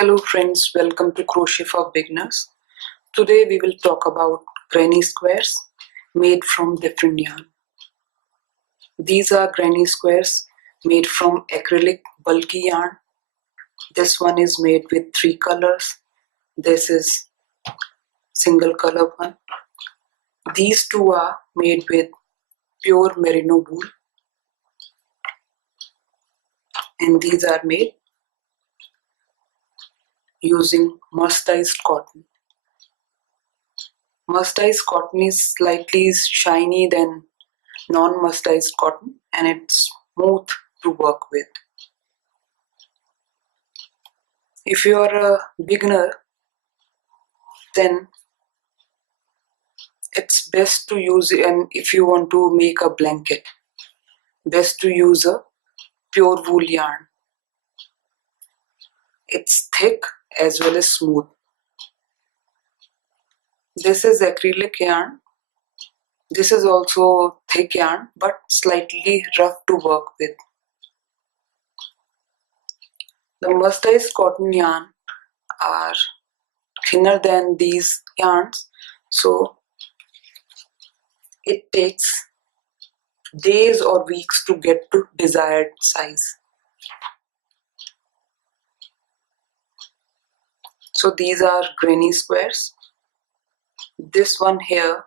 Hello friends, welcome to Crochet for Beginners. Today we will talk about granny squares made from different yarn. These are granny squares made from acrylic bulky yarn. This one is made with 3 colors. This is single color one. These two are made with pure merino wool, and these are made using mercerized cotton. Mercerized cotton is slightly shiny than non-mercerized cotton, and it's smooth to work with. If you are a beginner, then it's best to use, and if you want to make a blanket, best to use a pure wool yarn. It's thick as well as smooth. This is acrylic yarn. This is also thick yarn but slightly rough to work with. The mercerized cotton yarn are thinner than these yarns, so it takes days or weeks to get to desired size. So these are granny squares. This one here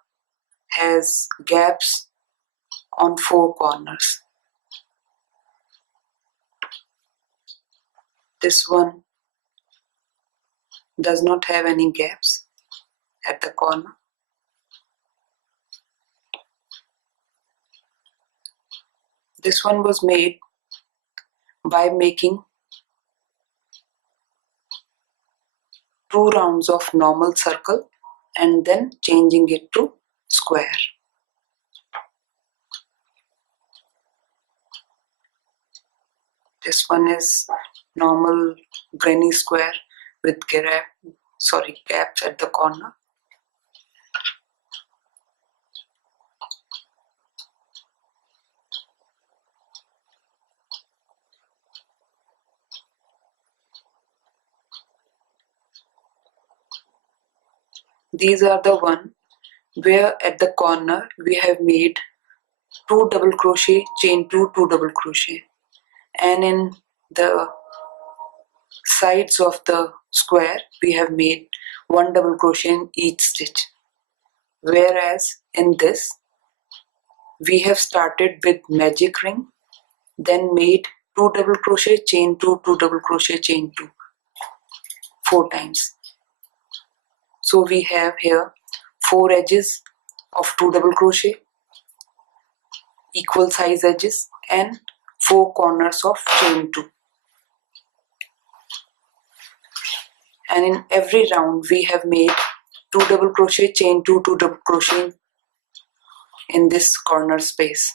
has gaps on 4 corners. This one does not have any gaps at the corner. This one was made by making 2 rounds of normal circle and then changing it to square. This one is normal granny square with gaps at the corner. These are the one where at the corner we have made 2 double crochet, chain 2, 2 double crochet, and in the sides of the square we have made 1 double crochet in each stitch. Whereas in this we have started with magic ring, then made 2 double crochet, chain 2, 2 double crochet, chain 2 4 times. So we have here 4 edges of 2 double crochet, equal size edges, and 4 corners of chain 2. And in every round we have made 2 double crochet, chain 2, 2 double crochet in this corner space.